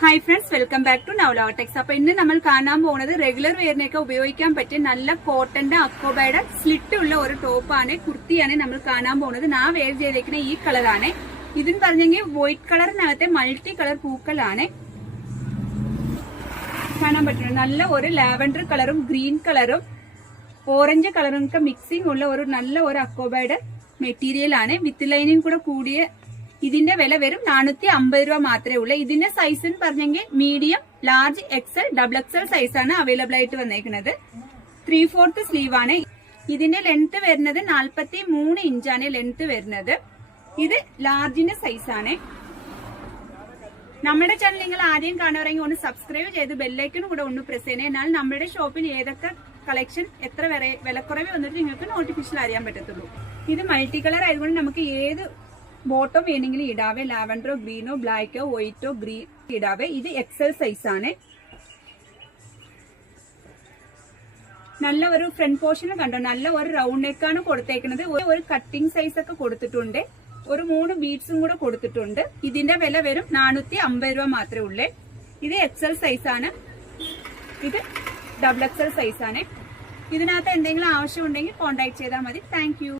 Hi friends, welcome back to നവ്ലവ techs. അപ്പൊ ഇന്ന് നമ്മൾ കാണാൻ പോകുന്നത് റെഗുലർ വെയറിനൊക്കെ ഉപയോഗിക്കാൻ പറ്റിയ നല്ല കോട്ടന്റെ അക്കോബയുടെ സ്ലിറ്റ് ഉള്ള ഒരു ടോപ്പാണ്, കുർത്തിയാണ് നമ്മൾ കാണാൻ പോകുന്നത്. ഞാൻ വെയർ ചെയ്തേക്കുന്ന ഈ കളറാണ്. ഇതിന് പറഞ്ഞെങ്കിൽ വൈറ്റ് കളറിനകത്തെ മൾട്ടി കളർ പൂക്കളാണ് കാണാൻ പറ്റുന്നത്. നല്ല ഒരു ലാവൻഡർ കളറും ഗ്രീൻ കളറും ഓറഞ്ച് കളറും ഒക്കെ മിക്സിംഗ് ഉള്ള ഒരു നല്ല ഒരു അക്കോബയുടെ മെറ്റീരിയൽ ആണ്. വിത്ത് ലൈനിങ് കൂടെ കൂടിയ ഇതിന്റെ വില വരും 450 രൂപ മാത്രമേ ഉള്ളൂ. ഇതിന്റെ സൈസ് എന്ന് പറഞ്ഞെങ്കിൽ medium, large, XL, double XL സൈസാണ് അവൈലബിൾ ആയിട്ട് വന്നേക്കുന്നത്. 3/4 സ്ലീവ് ആണ്. ഇതിന്റെ ലെങ്ത് വരുന്നത് 43 ഇഞ്ചാണ് ലെങ്ത് വരുന്നത്. ഇത് ലാർജിന്റെ സൈസാണ്. നമ്മുടെ ചാനൽ നിങ്ങൾ ആദ്യം കാണുവാണെങ്കിൽ ഒന്ന് സബ്സ്ക്രൈബ് ചെയ്ത് ബെല്ലൈക്കനും കൂടെ ഒന്ന് പ്രസ് ചെയ്യണേ. എന്നാൽ നമ്മുടെ ഷോപ്പിൽ ഏതൊക്കെ കളക്ഷൻ എത്ര വിലക്കുറവ് വന്നിട്ട് നിങ്ങൾക്ക് നോട്ടിഫിക്കേഷൻ അറിയാൻ പറ്റത്തുള്ളൂ. ഇത് മൾട്ടി കളർ ആയതുകൊണ്ട് നമുക്ക് ഏത് ബോട്ടം വേണമെങ്കിലും ഇടാവേ. ലാവൻഡറോ, ഗ്രീനോ, ബ്ലാക്കോ, വൈറ്റോ, ഗ്രീൻ ഇടാവേ. ഇത് എക്സൽ സൈസ് ആണ്. നല്ല ഒരു ഫ്രണ്ട് പോർഷൻ കണ്ടോ, നല്ല ഒരു റൗണ്ട് നെക്കാണ് കൊടുത്തേക്കുന്നത്. ഒരു കട്ടിംഗ് സൈസ് ഒക്കെ കൊടുത്തിട്ടുണ്ട്. ഒരു 3 ബീഡ്സും കൂടെ കൊടുത്തിട്ടുണ്ട്. ഇതിന്റെ വില വരും 450 രൂപ മാത്രമേ ഉള്ളേ. ഇത് എക്സൽ സൈസ് ആണ്. ഇത് ഡബിൾ എക്സൽ സൈസ് ആണ്. ഇതിനകത്ത് എന്തെങ്കിലും ആവശ്യം ഉണ്ടെങ്കിൽ കോൺടാക്ട് ചെയ്താൽ മതി. Thank you.